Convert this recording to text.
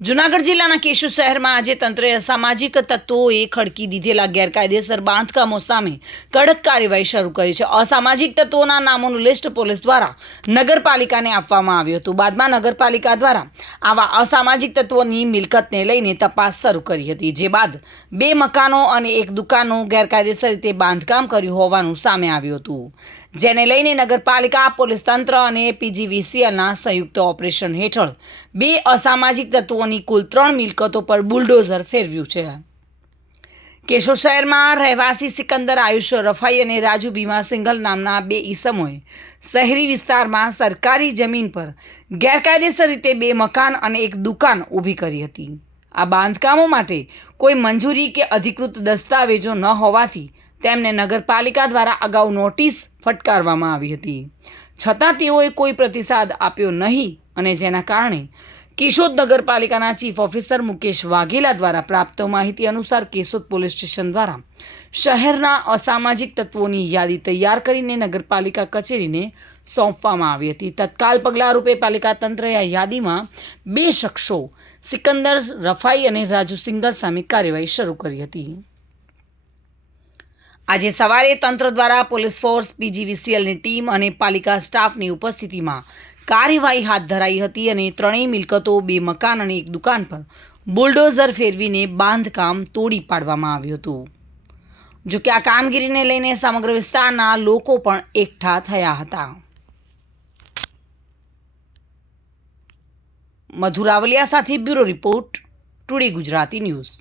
જૂનાગઢ જિલ્લાના કેશોદ શહેરમાં આજે તંત્રે અસામાજિક તત્વોએ ખડકી દીધેલા ગેરકાયદેસર બાંધકામો સામે કડક કાર્યવાહી શરૂ કરી છે। અસામાજિક તત્વોના નામોનું લિસ્ટ પોલીસ દ્વારા નગરપાલિકાને આપવામાં આવ્યું હતું। બાદમાં નગરપાલિકા દ્વારા આવા અસામાજિક તત્વોની મિલકતને લઈને તપાસ શરૂ કરી હતી, જે બાદ 2 મકાનો અને 1 દુકાનનું ગેરકાયદેસર રીતે બાંધકામ કર્યું હોવાનું સામે આવ્યું હતું, જેને લઈને નગરપાલિકા, પોલીસ તંત્ર અને પીજીવીસીએલના સંયુક્ત ઓપરેશન હેઠળ 2 અસામાજિક તત્વોની કુલ 3 મિલકતો પર બુલડોઝર ફેરવ્યું છે। કેશોદ શહેરમાં રહેવાસી સિકંદર આયુષ રફાઈ અને રાજુ ભીમા સિંઘલ નામના 2 ઈસમોએ શહેરી વિસ્તારમાં સરકારી જમીન પર ગેરકાયદેસર રીતે 2 મકાન અને 1 દુકાન ઊભી કરી હતી। આ બાંધકામો માટે કોઈ મંજૂરી કે અધિકૃત દસ્તાવેજો ન હોવાથી તેમને નગરપાલિકા દ્વારા અગાઉ નોટિસ ફટકારવામાં આવી હતી, છતાં તેઓએ કોઈ પ્રતિસાદ આપ્યો નહીં, અને જેના કારણે કેશોદ નગરપાલિકાના ચીફ ઓફિસર મુકેશ વાઘેલા દ્વારા પ્રાપ્ત માહિતી અનુસાર કેશોદ પોલીસ સ્ટેશન દ્વારા શહેરના અસામાજિક તત્વોની યાદી તૈયાર કરીને નગરપાલિકા કચેરીને સોંપવામાં આવી હતી। તત્કાલ પગલાં રૂપે પાલિકા તંત્રએ આ યાદીમાં 2 શખ્સો સિકંદર રફાઈ અને રાજુ સિંઘલ સામે કાર્યવાહી શરૂ કરી હતી। આજે સવારે તંત્ર દ્વારા પોલીસ ફોર્સ, પીજીવીસીએલની ટીમ અને પાલિકા સ્ટાફની ઉપસ્થિતિમાં કાર્યવાહી હાથ ધરાઈ હતી અને 3 મિલકતો, 2 મકાન અને 1 દુકાન પર બુલડોઝર ફેરવીને બાંધકામ તોડી પાડવામાં આવ્યું હતું। જો કે આ કામગીરીને લઈને સમગ્ર વિસ્તારના લોકો પણ એકઠા થયા હતા। મધુ રાવલિયા સાથે bureau report, today Gujarati news.